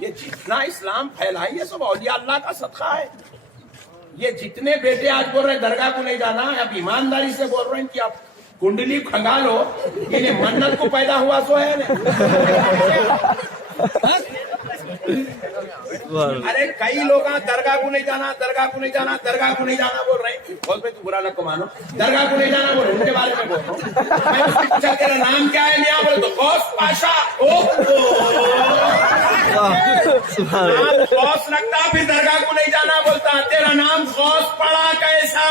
یہ جتنا اسلام پھیلائی ہے سب اولیاء اللہ کا صدقہ ہے. یہ جتنے بیٹے آج بول رہے ہیں درگاہ کو نہیں جانا, اب ایمانداری سے بول رہے ہیں کہ آپ کنڈلی کھنگالو, انہیں منت کو پیدا ہوا سو ہے. ارے کئی لوگ درگاہ کو نہیں جانا, درگاہ کو نہیں جانا, درگاہ کو نہیں جانا بول رہے ہیں. بول پہ تو برا نہ کو مانو, درگاہ کو نہیں جانا بول رہے ہیں, ان کے بارے میں بول رہا ہوں. میں اس سے پوچھا تیرا نام کیا ہے, میاں بولے تو غوث پاشا. نام غوث رکھتا پھر درگاہ کو نہیں جانا بولتا, تیرا نام غوث پڑا کیسا؟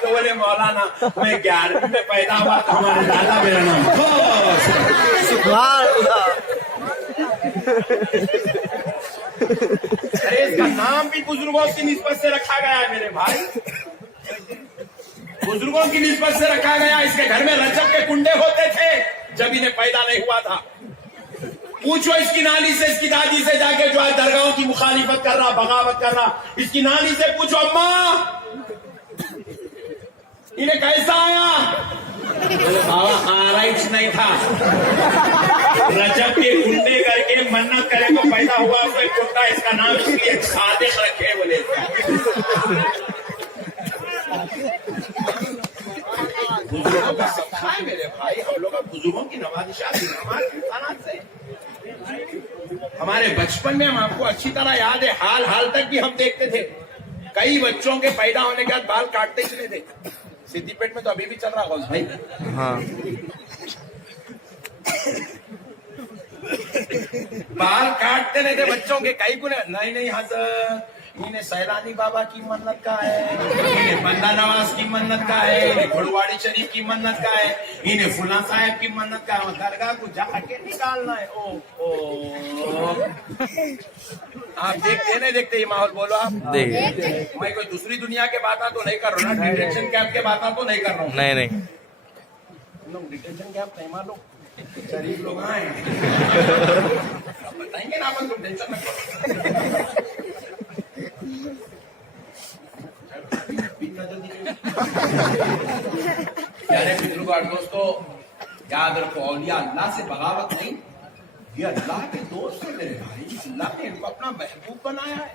تو بولے مولانا میں 11ویں میں پیدا ہوا تو ہمارے دادا میرا نام غوث. سبحان اللہ. ارے اس کا نام بھی بزرگوں کی نسبت سے رکھا گیا ہے میرے بھائی, بزرگوں کی نسبت سے رکھا گیا. اس کے گھر میں رجب کے کنڈے ہوتے تھے جب انہیں پیدا نہیں ہوا تھا. پوچھو اس کی نانی سے, اس کی دادی سے جا کے جو ہے درگاہوں کی مخالفت کر رہا, بغاوت کر رہا, اس کی نانی سے پوچھو اماں انہیں کیسا آیا؟ بابا آرائش نہیں تھا, رجب کے کنڈے کر کے منت کرے کو پیدا ہوا کوئی کنڈا, اس کا نام اس لیے صادق رکھے بولے. بزرگوں کا صدقہ ہے میرے بھائی, ہم لوگ بزرگوں کی نوازشات انسانات سے. ہمارے بچپن میں ہم آپ کو اچھی طرح یاد ہے, حال تک بھی ہم دیکھتے تھے کئی بچوں کے پیدا ہونے کے بعد بال کاٹتے چلے تھے. سدھی پیٹ میں تو ابھی بھی چل رہا غوث بھائی. ہاں بال کاٹتے نہیں تھے بچوں کے, کئی کو نہیں حضرت انہیں سیلانی بابا کی منت کا ہے, انہیں بندہ نواز کی منت کا ہے, انہیں گھڑواڑی شریف کی منت کا ہے, انہیں فلاں صاحب کی منت کا ہے. درگاہ کو جا کے نکالنا ہے. آپ دیکھتے نہیں دیکھتے یہ ماحول؟ بولو آپ. میں کوئی دوسری دنیا کے باتیں تو نہیں کر رہا نا, ڈیٹینشن کیمپ کے باتیں تو نہیں کر رہا ہوں. نہیں ڈیٹینشن کیمپ نہیں معلوم, شریف لوگ آئے بتائیں گے نا اپن کو, ٹینشن نہ پیارے بزرگوں اور دوستو, یاد رکھو اولیاء اللہ سے بغاوت نہیں, یہ اللہ کے دوست ہیں میرے بھائی. اللہ نے ان کو اپنا محبوب بنایا ہے.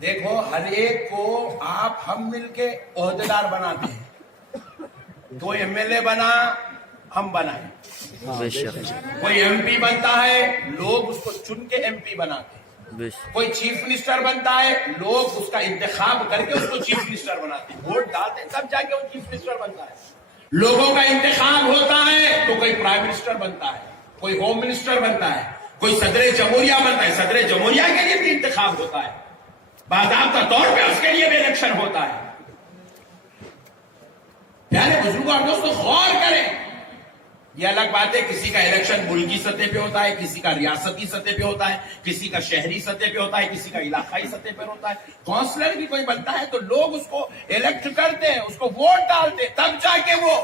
دیکھو ہر ایک کو آپ ہم مل کے عہدیدار بناتے ہیں. کوئی MLA بنا ہم بنائیں, کوئی MP بنتا ہے لوگ اس کو چن کے MP بناتے ہیں, کوئی چیف منسٹر بنتا ہے لوگ اس کا انتخاب کر کے اس کو چیف منسٹر بناتے ہیں, ووٹ ڈالتے ہیں تب جا کے وہ چیف منسٹر بنتا ہے. لوگوں کا انتخاب ہوتا ہے تو کوئی پرائم منسٹر بنتا ہے, کوئی ہوم منسٹر بنتا ہے, کوئی صدر جمہوریہ بنتا ہے. صدر جمہوریہ کے لیے بھی انتخاب ہوتا ہے, باضابطہ طور پہ اس کے لیے بھی الیکشن ہوتا ہے. پیارے بزرگوں اور دوستو غور کریں, یہ الگ بات ہے کسی کا الیکشن ملکی سطح پہ ہوتا ہے, کسی کا ریاستی سطح پہ ہوتا ہے, کسی کا شہری سطح پہ ہوتا ہے, کسی کا علاقائی سطح پہ ہوتا ہے. کونسلر بھی کوئی بنتا ہے تو لوگ اس کو الیکٹ کرتے ہیں, اس کو ووٹ ڈالتے ہیں, تب جا کے وہ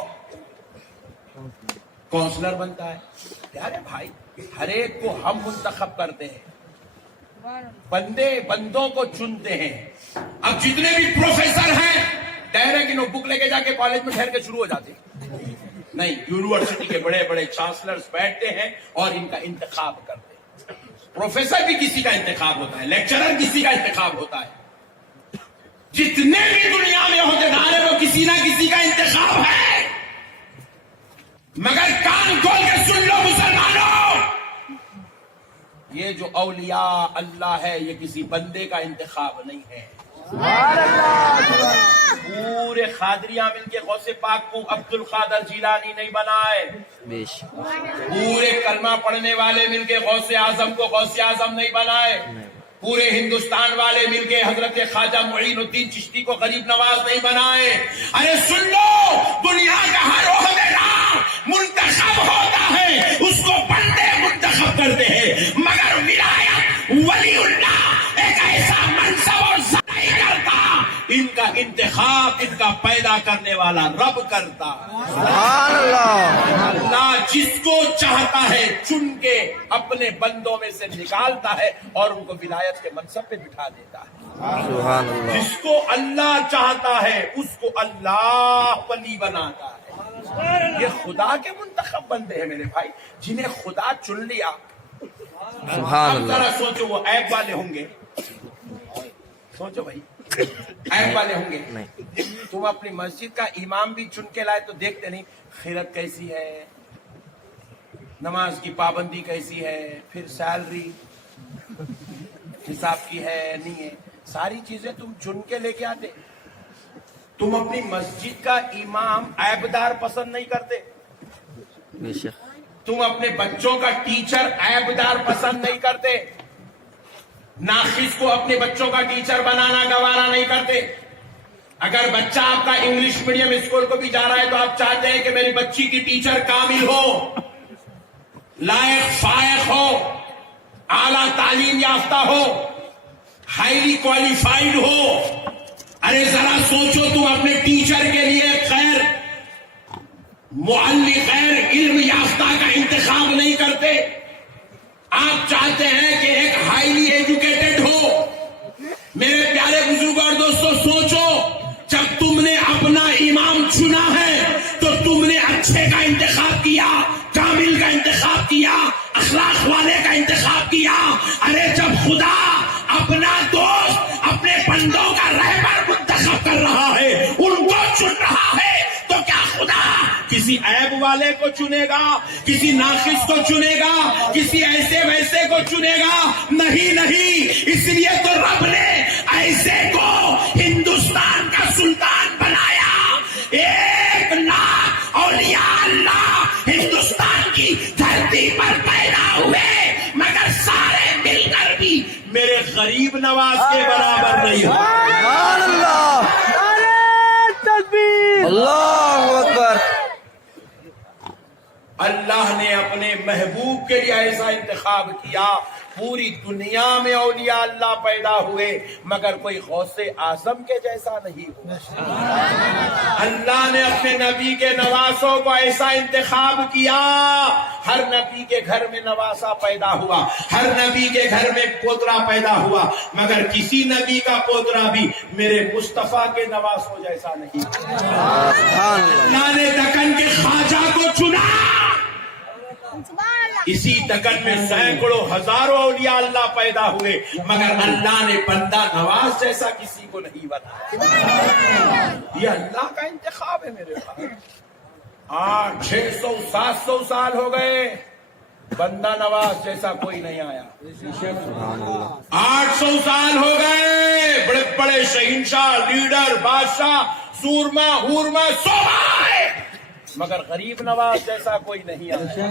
کونسلر بنتا ہے. پیارے بھائی ہر ایک کو ہم منتخب کرتے ہیں, بندے بندوں کو چنتے ہیں. اب جتنے بھی پروفیسر ہیں ڈائریکٹ نوٹ بک لے کے جا کے کالج میں ٹھہر کے شروع ہو جاتے ہیں, نہیں, یونیورسٹی کے بڑے بڑے چانسلرز بیٹھتے ہیں اور ان کا انتخاب کرتے ہیں. پروفیسر بھی کسی کا انتخاب ہوتا ہے, لیکچرر کسی کا انتخاب ہوتا ہے. جتنے بھی دنیا میں عہدیدار ہیں وہ کسی نہ کسی کا انتخاب ہے. مگر کان کھول کے سن لو مسلمانوں, یہ جو اولیاء اللہ ہے یہ کسی بندے کا انتخاب نہیں ہے. پورے قادریاں مل کے غوث پاک کو عبد القادر جیلانی نہیں بنائے, پورے کلمہ پڑھنے والے مل کے غوث اعظم کو غوث اعظم نہیں بنائے, پورے ہندوستان والے مل کے حضرت خواجہ معین الدین چشتی کو غریب نواز نہیں بنائے. ارے سن لو, دنیا کا ہر عہدیدار منتخب ہوتا ہے, اس کو بندے منتخب کرتے ہیں, مگر ولایت ولی اللہ ایک ایسا منصب اور کرتا, ان کا انتخاب ان کا پیدا کرنے والا رب کرتا. سبحان اللہ. اللہ جس کو چاہتا ہے چن کے اپنے بندوں میں سے نکالتا ہے اور ان کو ولایت کے منصب پہ بٹھا دیتا ہے. سبحان اللہ. جس کو اللہ چاہتا ہے اس کو اللہ ولی بناتا ہے. یہ خدا کے منتخب بندے ہیں میرے بھائی, جنہیں خدا چن لیا سبحان اب ذرا اللہ سوچو وہ عیب والے ہوں گے, سوچو بھائی عیب والے ہوں گے. تم اپنی مسجد کا امام بھی چن کے لائے تو دیکھتے نہیں خیرت کیسی ہے, نماز کی پابندی کیسی ہے, پھر سیلری حساب کی ہے نہیں ہے, ساری چیزیں تم چن کے لے کے آتے. تم اپنی مسجد کا امام عیبدار پسند نہیں کرتے, بے شک تم اپنے بچوں کا ٹیچر عیبدار پسند نہیں کرتے, ناقص کو اپنے بچوں کا ٹیچر بنانا گوارا نہیں کرتے. اگر بچہ آپ کا انگلش میڈیم اسکول کو بھی جا رہا ہے تو آپ چاہتے ہیں کہ میری بچی کی ٹیچر کامل ہو, لائق فائق ہو, اعلیٰ تعلیم یافتہ ہو, ہائیلی کوالیفائڈ ہو. ارے ذرا سوچو, تم اپنے ٹیچر کے لیے خیر معلم خیر علم یافتہ کا انتخاب نہیں کرتے. آپ چاہتے ہیں کہ ایک ہائیلی ایجوکیٹڈ ہو. میرے پیارے بزرگ اور دوستوں, سوچو جب تم نے اپنا امام چنا ہے تو تم نے اچھے کا انتخاب کیا, کامل کا انتخاب کیا, اخلاق والے کا انتخاب کیا. ارے جب خدا اپنا دوست اپنے بندوں کا رہبر منتخب کر رہا ہے, ان کو چن رہا ہے, تو کیا خدا کسی عیب والے کو چنے گا, کسی ناقص کو چنے گا, کسی ایسے ویسے کو چنے گا؟ نہیں نہیں. اس لیے تو رب نے ایسے کو ہندوستان کا سلطان بنایا. 1,00,000 اولیاء اللہ ہندوستان کی دھرتی پر پیدا ہوئے, مگر سارے مل کر بھی میرے غریب نواز کے برابر نہیں ہو. سبحان اللہ, اللہ اکبر. اللہ نے اپنے محبوب کے لیے ایسا انتخاب کیا. پوری دنیا میں اولیاء اللہ پیدا ہوئے مگر کوئی غوث اعظم کے جیسا نہیں ہوا. اللہ نے اپنے نبی کے نواسوں کو ایسا انتخاب کیا. ہر نبی کے گھر میں نواسا پیدا ہوا, ہر نبی کے گھر میں پوترا پیدا ہوا, مگر کسی نبی کا پوترا بھی میرے مصطفیٰ کے نواسوں جیسا نہیں. اللہ نے دکن کے خواجہ کو چنا. اسی دکن میں سینکڑوں ہزاروں اولیاء اللہ پیدا ہوئے مگر اللہ نے بندہ نواز جیسا کسی کو نہیں بنایا. یہ اللہ کا انتخاب ہے میرے بھائی. 600 700 سال ہو گئے, بندہ نواز جیسا کوئی نہیں آیا. 800 سال ہو گئے, بڑے بڑے شہنشاہ, لیڈر, بادشاہ, سورما ہورما سب آئے, مگر غریب نواز جیسا کوئی نہیں آیا.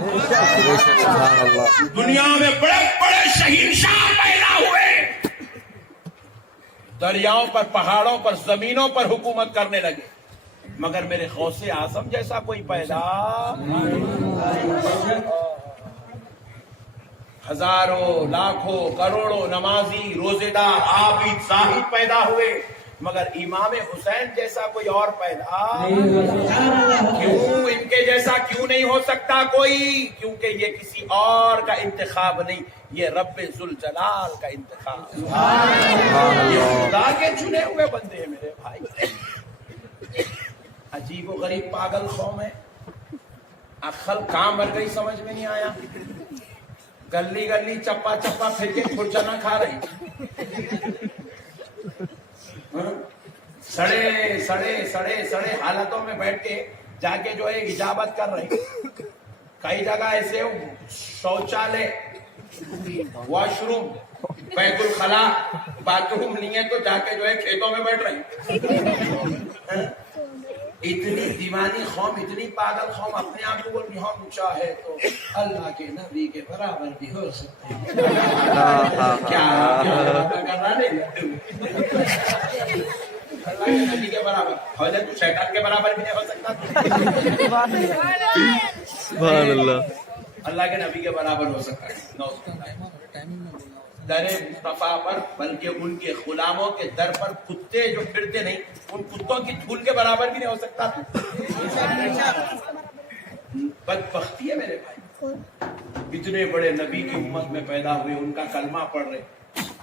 دنیا میں بڑے بڑے شہنشاہ پیدا ہوئے, دریاؤں پر, پہاڑوں پر, زمینوں پر حکومت کرنے لگے, مگر میرے غوث اعظم جیسا کوئی پیدا. ہزاروں لاکھوں کروڑوں نمازی, روزے دار, عابد, زاہد پیدا ہوئے, مگر امام حسین جیسا کوئی اور پیدا کیوں؟ ان کے جیسا کیوں نہیں ہو سکتا کوئی؟ کیونکہ یہ کسی اور کا انتخاب نہیں, یہ رب ذوالجلال کا انتخاب. یہ خدا کے چنے ہوئے بندے ہیں میرے بھائی. عجیب و غریب پاگل قوم ہے. عقل کہاں مر گئی سمجھ میں نہیں آیا. گلی گلی چپا چپا پھر کے کھرچنا کھا رہی, سڑے سڑے سڑے سڑے حالتوں میں بیٹھ کے جا کے جو ہے اجابت کر رہے. کئی جگہ ایسے شوچالے, واش روم, بیت الخلا, باتھ روم نہیں ہے تو جا کے جو ہے کھیتوں میں بیٹھ رہے. اتنی دیوانی قوم, اتنی پاگل قوم, اپنے آپ کو بولتی ہم چاہے تو اللہ کے نبی کے برابر بھی ہو سکتے ہیں. کیا کر رہا نہیں, اللہ کے نبی کے برابر ہو جائے تو شیطان کے برابر بھی نہیں ہو سکتا. سبحان اللہ, اللہ کے نبی کے برابر ہو سکتا ہے. در مصطفیٰ پر, بلکہ ان کے غلاموں کے در پر کتے جو پھرتے نہیں, ان کتوں کی دھول کے برابر بھی نہیں ہو سکتا. بدبختی ہے میرے بھائی. اتنے بڑے نبی کی امت میں پیدا ہوئے, ان کا کلمہ پڑھ رہے,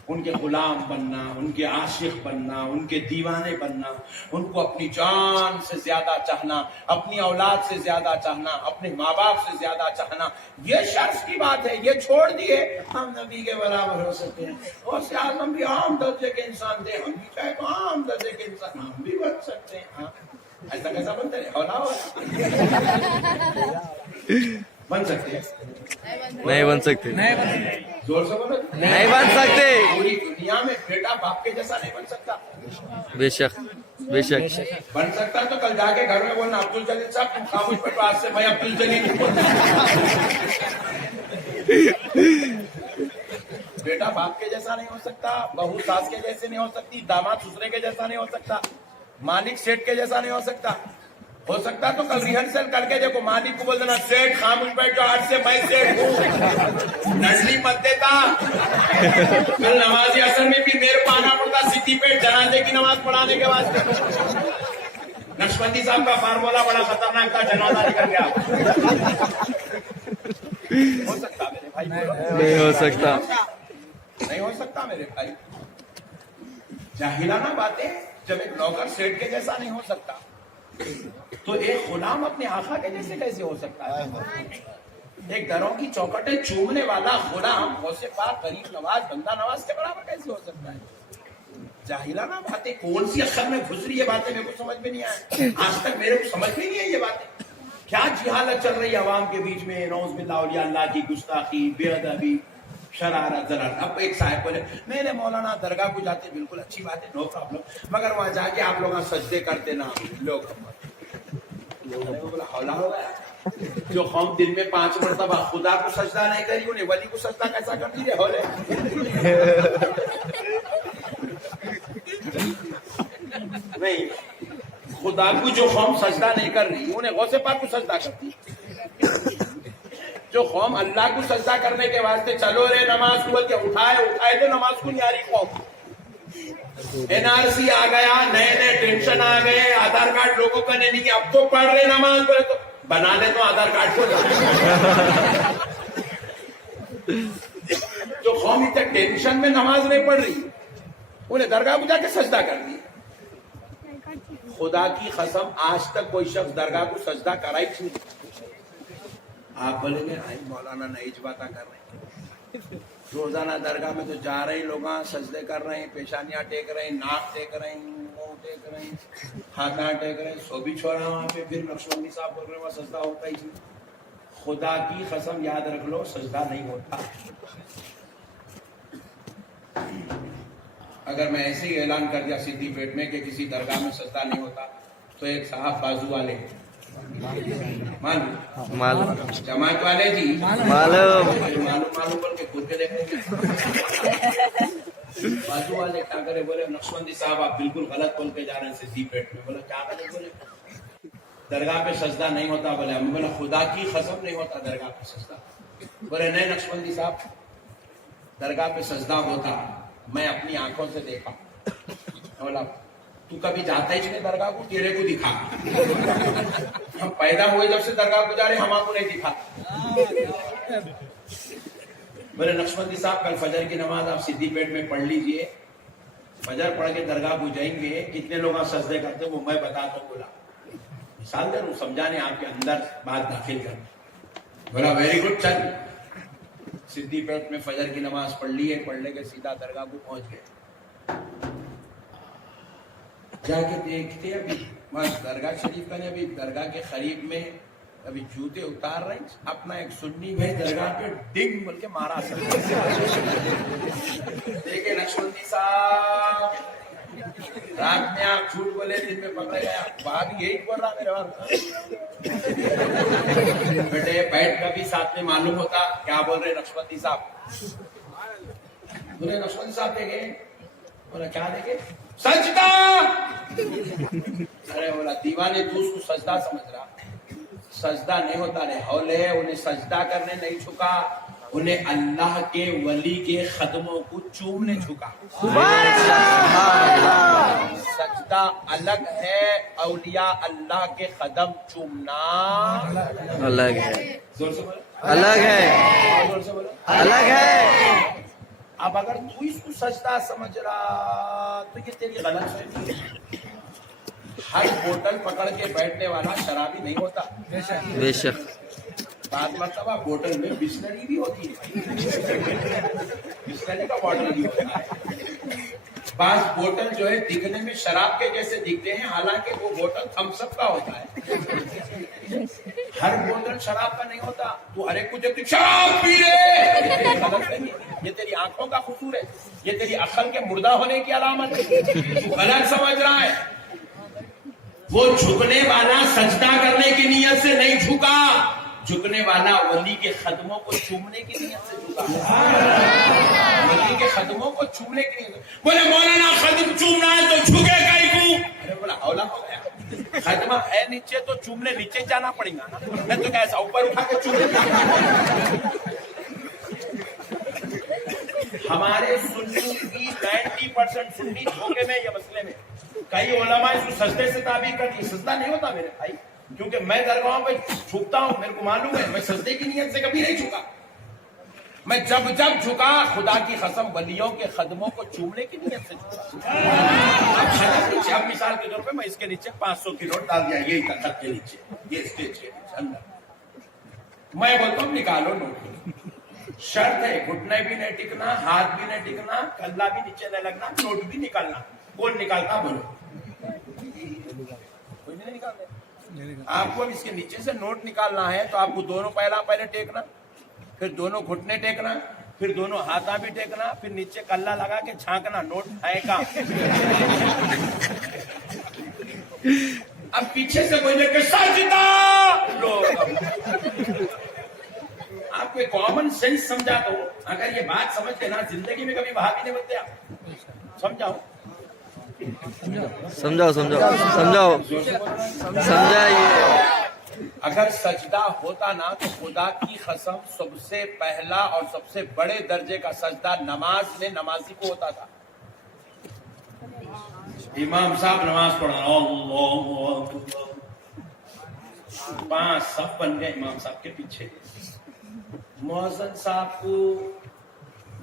ان کے غلام بننا، ان کے عاشق بننا، ان کے دیوانے بننا، ان کو اپنی جان سے زیادہ چاہنا، اپنی اولاد سے زیادہ چاہنا، اپنے ماں باپ سے زیادہ چاہنا، یہ شرف کی بات ہے. یہ چھوڑ دیے ہم نبی کے برابر ہو سکتے ہیں. غوث اعظم بھی عام درجے کے انسان تھے، ہم بھی چاہے تو عام درجے کے انسان ہم بھی بن سکتے ہیں. ہاں ایسا کیسا بنتے ہیں؟ ہونا بن سکتے ہیں؟ نہیں بن سکتے، زور سے بولو. نہیں بن سکتے. پوری دنیا میں بیٹا باپ کے جیسا نہیں بن سکتا. بے شک بے شک. بن سکتا تو کل جا کے گھر میں بولنا عبد الجلیل صاحب تم خاموش بیٹھو، آج سے میں عبد الجلیل بولتا. بیٹا باپ کے جیسا نہیں ہو سکتا، بہو ساس کے جیسے نہیں ہو سکتی، داماد سسرے کے جیسا نہیں ہو سکتا، مالک سیٹ کے جیسا نہیں ہو سکتا. ہو سکتا تو کل ریہرسل کر کے دیکھو، مالک کو بول دینا سیٹ خاموش بیٹھو، آج سے میں سیٹ ہوں. نڈلی مت دیتا. کل نماز اثر میں بھی میرے کو آنا پڑتا سیدھی پیٹ جنازے کی نماز پڑھانے کے واسطے. نقشبندی صاحب کا فارمولا بڑا خطرناک تھا، جنازہ نکل گیا. ہو سکتا میرے بھائی؟ نہیں ہو سکتا. نہیں ہو سکتا میرے بھائی. جاہلانہ باتیں. جب ایک نوکر سیٹ کے جیسا نہیں ہو سکتا تو ایک غلام اپنے آقا کے جیسے کیسے ہو سکتا ہے؟ ایک دروں کی چوکٹیں چومنے والا غلام غوث پاک غریب نواز بندہ نواز کے برابر کیسے ہو سکتا ہے؟ جاہلانہ باتیں. کون سی اخر میں گزری یہ باتیں میرے کو سمجھ میں نہیں آئے. آج تک میرے کو سمجھ میں نہیں ہے یہ باتیں. کیا جہالت چل رہی ہے عوام کے بیچ میں. نعوذ باللہ، اولیاء اللہ کی گستاخی، بے ادبی، شرارت ضرر. اب ایک صاحب بولے میرے مولانا درگاہ کو جاتے، بالکل اچھی بات ہے، نو پرابلم، مگر وہاں جا کے آپ لوگ سجدے کرتے نا. لوگ بولا حولا ہو گیا. جو قوم دن میں 5 مرتبہ خدا کو سجدہ نہیں کری، انہیں ولی کو سجدہ کیسا کرتی ہے؟ ہولے نہیں. خدا کو جو قوم سجدہ نہیں کر رہی، انہیں غوث پاک کو سجدہ کرتی. جو قوم اللہ کو سجدہ کرنے کے واسطے چلو رے نماز کو بول کے اٹھائے تو نماز کو نہیں آ رہی قوم. NRC آ گیا، نئے نئے ٹینشن آ گئے، آدھار کارڈ لوگوں کا نہیں. اب تو پڑھ رہے نماز بولے تو بنا لے تو آدھار کارڈ کو. جو قوم اتنے ٹینشن میں نماز نہیں پڑھ رہی، انہیں درگاہ کو جا کے سجدہ کر دی. خدا کی قسم آج تک کوئی شخص درگاہ کو سجدہ کرائی نہیں. آپ بولیں گے مولانا نئی باتیں کر رہے ہیں. روزانہ درگاہ میں تو جا رہے ہیں لوگ، سجدے کر رہے ہیں، پیشانیاں ٹیک رہے ہیں، ناک ٹیک رہے ہیں، منہ ٹیک رہے ہیں، ہاتھاں ٹیک رہے ہیں. سو بھی چھوڑا وہاں پہ. پھر نقشبندی صاحب بول رہے ہیں وہاں سجدہ ہوتا ہی نہیں. خدا کی قسم یاد رکھ لو، سجدہ نہیں ہوتا. اگر میں ایسے ہی اعلان کر دیا سیدھی پیٹ میں کہ کسی درگاہ میں سجدہ نہیں ہوتا تو ایک صاحب بازو والے معلوم جماعت والے جی معلوم معلوم کر کے خود کے دیکھیں. بازو والے کیا کرے؟ بولے نقشبندی صاحب آپ بالکل غلط بول کے جا رہے ہیں سیدھی پیٹ میں. بولے کیا کرے؟ بولے درگاہ پہ سجدہ نہیں ہوتا. بولے ہم بولے خدا کی قسم نہیں ہوتا درگاہ پہ سجدہ. بولے نہیں نقشبندی صاحب درگاہ پہ سجدہ ہوتا، میں اپنی آنکھوں سے دیکھا. بولا تو کبھی جاتا ہی نہیں درگاہ کو، تیرے کو دکھا. ہم پیدا ہوئے جب سے درگاہ کو جا رہے، ہم کو نہیں دکھا. میرے نقشبندی صاحب کل فجر کی نماز آپ سیدھی پیٹ میں پڑھ لیجئے. فجر پڑھ کے درگاہ کو جائیں گے، کتنے لوگ آپ سجدے کرتے وہ میں بتاتا ہوں. بولا مثال دے رہا ہوں، سمجھانے آپ کے اندر بات داخل کر. بولا ویری گڈ، چل. سیدھی پیٹ میں فجر کی نماز پڑھ لی ہے، پڑھنے کے سیدھا درگاہ کو پہنچ گئے. جا کے دیکھتے ابھی وہاں درگاہ شریف کا ابھی درگاہ کے قریب میں ابھی جوتے اتار رہے ہیں. اپنا ایک سنی بھائی درگاہ پہ ڈنگ بول کے مارا. دیکھے نقشبندی صاحب رات میں آپ جھوٹ بولے، دن میں پکڑے گئے. بات یہی بول رہا میرے بات. بیٹے بیٹھ کر بھی ساتھ میں معلوم ہوتا کیا بول رہے نقشبندی صاحب. بولے نقشبندی صاحب دیکھے. بولا کیا دیکھے؟ سجدہ. ارے بولا دیوانے تو اس کو سجدہ سمجھ رہا. سجدہ نہیں ہوتا رہے ہولے. انہیں سجدہ کرنے نہیں چھکا، انہیں اللہ کے ولی کے قدموں کو چومنے چھکا. سجدہ الگ ہے، اولیاء اللہ کے قدم چومنا الگ ہے. زور سے بولو الگ ہے. زور سے بولو. الگ ہے. اب اگر تو اس کو سجدہ سمجھ رہا تو یہ تیری غلط فہمی ہے. ہر بوتل پکڑ کے بیٹھنے والا شرابی نہیں ہوتا. بے شک بعض مرتبہ بوتل میں بسلری بھی ہوتی ہے, بسلری کا باٹل بھی ہوتا ہے. بعض بوتل جو ہے دکھنے میں شراب کے جیسے دکھتے ہیں, حالانکہ وہ بوتل تھمس اپ کا ہوتا ہے. ہر بوتل شراب کا نہیں ہوتا. تو ہر ایک کو جب شراب پی رہے, یہ تیری آنکھوں کا قصور ہے, یہ تیری عقل کے مردہ ہونے کی علامت ہے. تو غلط سمجھ رہا ہے. وہ جھکنے والا سجدہ کرنے کی نیت سے نہیں جھکا, جھکنے والا ولی کے قدموں کو چومنے کی نیت سے جھکا. ولی کے قدموں کو چومنے کی نیت. بولے مولانا قدم چومنا ہے تو جھکے کہیں کو. ارے بولا اولا ہو گیا, قدمہ ہے نیچے تو چومنے نیچے جانا پڑے گا نا, میں تو کیسا اوپر اٹھا کے چومنے. ہمارے سنی کی 90% سنی دھوکے میں یہ مسئلے میں. کئی علماء اس کو سجدے سے تعبیر کرتی ہے. سجدہ نہیں ہوتا میرے بھائی, کیونکہ میں درگاہوں پہ جھکتا ہوں, میرے کو معلوم ہے میں سجدے کی نیت سے کبھی نہیں جھکا. میں جب جھکا خدا کی قسم ولیوں کے قدموں کو چومنے کی نیت سے جھکا. اب مثال کے طور پہ میں اس کے نیچے 500 کی نوٹ ڈال دیا, یہی تھا چھت کے نیچے, یہ اسٹیج کے نیچے اندر. میں بولتا ہوں نکالو نوٹ. شرط ہے گھٹنے بھی نہیں ٹکنا, ہاتھ بھی نہیں ٹکنا, کلہ بھی نیچے نہیں لگنا, نوٹ بھی نکالنا. کون نکالتا بولو؟ کوئی نہیں نکالتا. آپ کو اس کے نیچے سے نوٹ نکالنا ہے تو آپ کو دونوں پہلے ٹیکنا, پھر دونوں گھٹنے ٹیکنا, پھر دونوں ہاتھاں بھی ٹیکنا, پھر نیچے کلہ لگا کے جھانکنا, نوٹ ہے کا. اب پیچھے سے کوئی لے کے سجدہ لوگ, آپ کو کامن سینس سمجھا دو. اگر یہ بات سمجھتے نا زندگی میں کبھی وہابی نہیں بنتے آپ. سمجھاؤ سمجھاؤ سمجھاؤ سمجھاؤ سمجھائیے. اگر سجدہ ہوتا نا تو خدا کی قسم سب سے پہلا اور سب سے بڑے درجے کا سجدہ نماز میں نمازی کو ہوتا تھا. امام صاحب نماز پڑھا, اللہ اکبر, 5 صف بن گئے امام صاحب کے پیچھے. مؤذن صاحب کو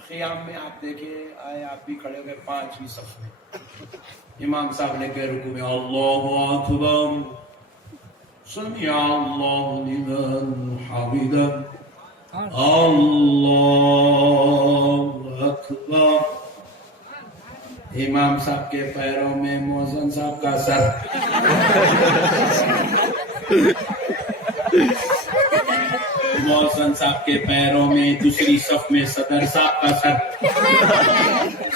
قیام میں آپ دیکھے آئے, آپ بھی کھڑے ہوئے 5ویں صف میں. امام صاحب نے کہ رکوع میں اللہ اکبر, سمع اللہ لمن حمدہ, اللہ اکبر. امام صاحب کے پیروں میں مؤذن صاحب کا سر, مؤذن صاحب کے پیروں میں دوسری صف میں صدر صاحب کا سر,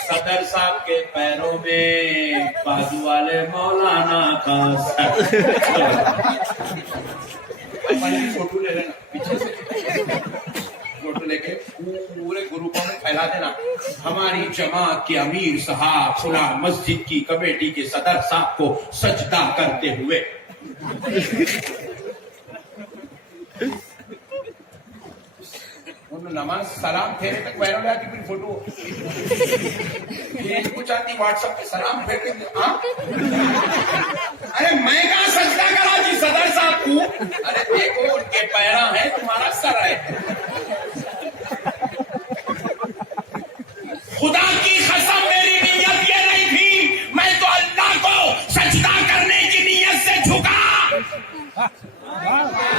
صدر صاحب کے پیروں میں بازو والے مولانا کا سر. فوٹو لے لینا پیچھے سے, فوٹو لے کے پورے گروپوں میں پھیلا دینا. ہماری جماعت کے امیر صاحب فلاں مسجد کی کمیٹی کے صدر صاحب کو سجدہ کرتے ہوئے. نماز سلام پھیرے تک وائرل ہے کہ پھر فوٹو کچھ آتی واٹس ایپ پہ سلام پھیرتے. ارے میں کہاں سجدہ کرا جی صدر صاحب کو. ارے دیکھو ان کے پیرا ہے, تمہارا سر ہے. خدا کی قسم میری نیت یہ نہیں تھی, میں تو اللہ کو سجدہ کرنے کی نیت سے جھکا.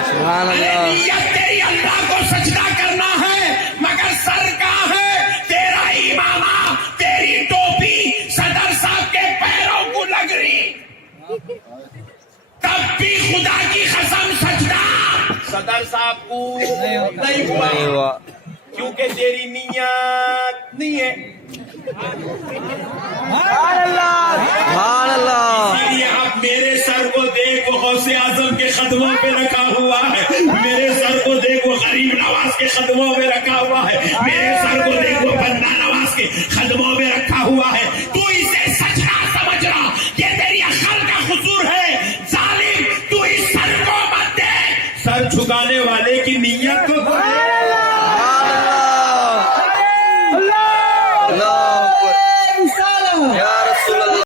سبحان اللہ. نیت تیری اللہ کو سجدہ کرنا ہے, مگر سر کا ہے تیرا امامہ, تیری ٹوپی صدر صاحب کے پیروں کو لگ رہی, تب بھی خدا کی قسم سجدہ صدر صاحب کو نہیں ہوا, کیونکہ تیری نیت نہیں ہے. سبحان اللہ. آپ میرے سر کو دیکھو غوث اعظم کے قدموں پہ رکھا ہوا ہے, میرے سر کو دیکھو غریب نواز کے قدموں پہ رکھا ہوا ہے, میرے سر کو دیکھو بندہ نواز کے قدموں پہ رکھا ہوا ہے. تو اسے سجدہ سمجھ رہا, یہ تیری عقل کا قصور ہے. ظالم, تو اس سر کو مت دیکھ, سر جھکانے والے کی نیت کو